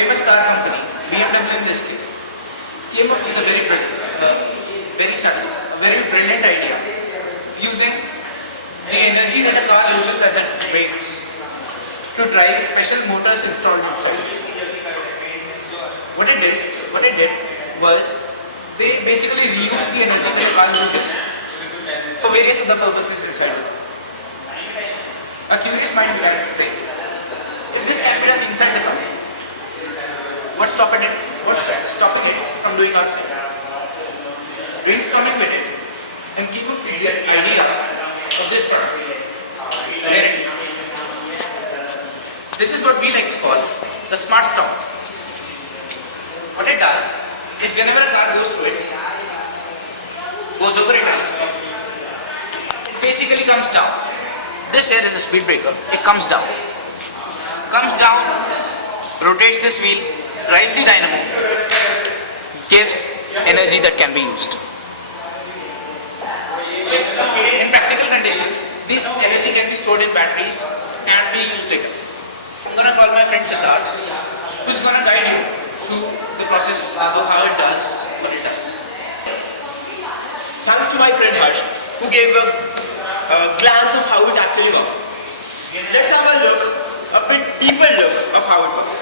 famous car company, BMW in this case, came up with a very subtle, a very brilliant idea, using the energy that a car uses as it brakes to drive special motors installed inside. What it did was they basically reused the energy that a car uses for various other purposes inside the car. A curious mind would like to say, if this can be done inside the car, what's stopping it from doing outside? Brainstorming with it and keep up with the idea of this product. Where it is. This is what we like to call the smart stop. What it does is whenever a car goes through it, goes over it, it basically comes down. This here is a speed breaker. It comes down, rotates this wheel, drives the dynamo, gives energy that can be used. In practical conditions, this energy can be stored in batteries and be used later. I'm going to call my friend Siddharth, who's going to guide you through the process of how it does what it does. Thanks to my friend Harsh, who gave a glance of how it actually works. Let's have a bit deeper look of how it works.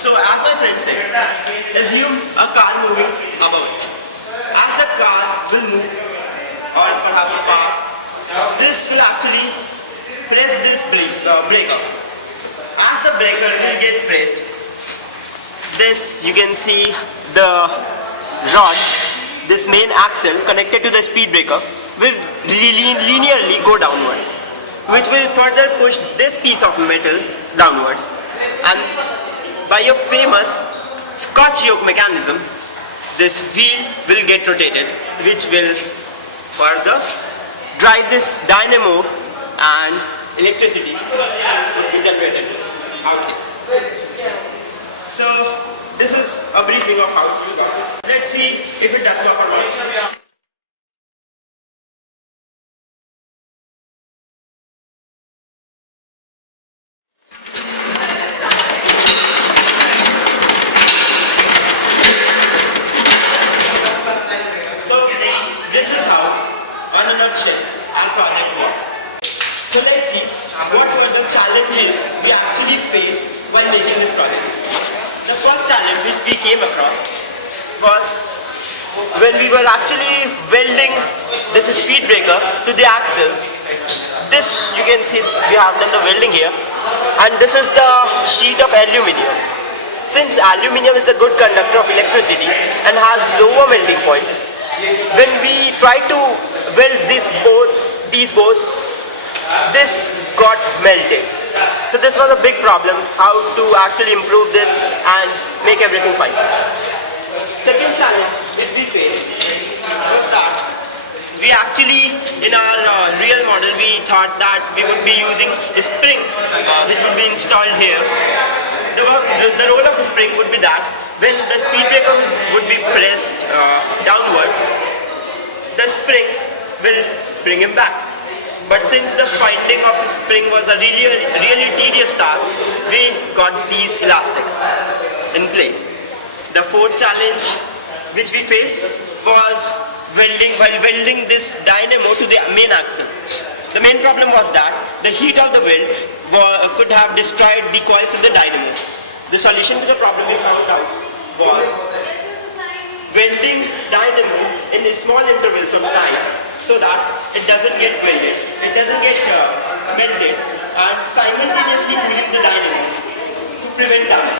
So as my friend said, assume a car moving above it. As the car will move or perhaps pass, this will actually press this breaker. As the breaker will get pressed, this you can see the rod, this main axle connected to the speed breaker will linearly go downwards, which will further push this piece of metal downwards, and by a famous Scotch yoke mechanism, this wheel will get rotated, which will further drive this dynamo and electricity would be generated out here. So this is a briefing of how it works. Let's see if it does work or not. So let's see what were the challenges we actually faced while making this project. The first challenge which we came across was when we were actually welding this speed breaker to the axle. This you can see we have done the welding here, and this is the sheet of aluminium. Since aluminium is a good conductor of electricity and has lower melting point, when we try to weld these both, this got melted. So this was a big problem, how to actually improve this and make everything fine. Second challenge which we faced was that we actually, in our real model, we thought that we would be using a spring which would be installed here. The role of the spring would be that when the speed breaker would be pressed downwards, the spring will bring him back. But since the finding of the spring was a really tedious task, we got these elastics in place. The fourth challenge which we faced was while welding this dynamo to the main axle. The main problem was that the heat of the weld could have destroyed the coils of the dynamo. The solution to the problem we found out was welding dynamo in small intervals of time, so that it doesn't get welded, it doesn't get melted, and simultaneously cooling the dynamo to prevent damage.